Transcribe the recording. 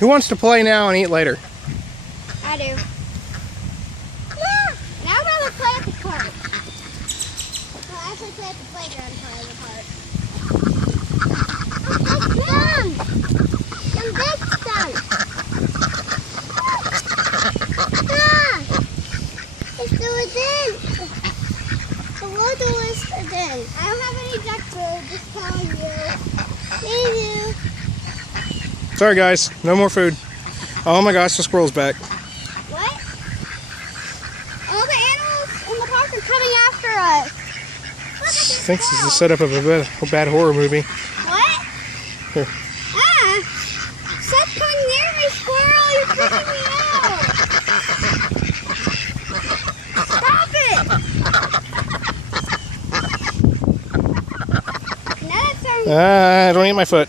Who wants to play now and eat later? I do. Now I'm going to play at the park. Well, actually play at the playground part of the park. I'm done. I'm done. Let's do it then. The water is then. I don't have any duck food, just telling you. Thank you. Sorry guys, no more food. Oh my gosh, the squirrel's back. What? All the animals in the park are coming after us. Look at this Thinks it's the squirrel. setup of a bad horror movie. What? Here. Stop coming near me, squirrel. You're freaking me out. Stop it. Now it's starting. Don't eat my foot.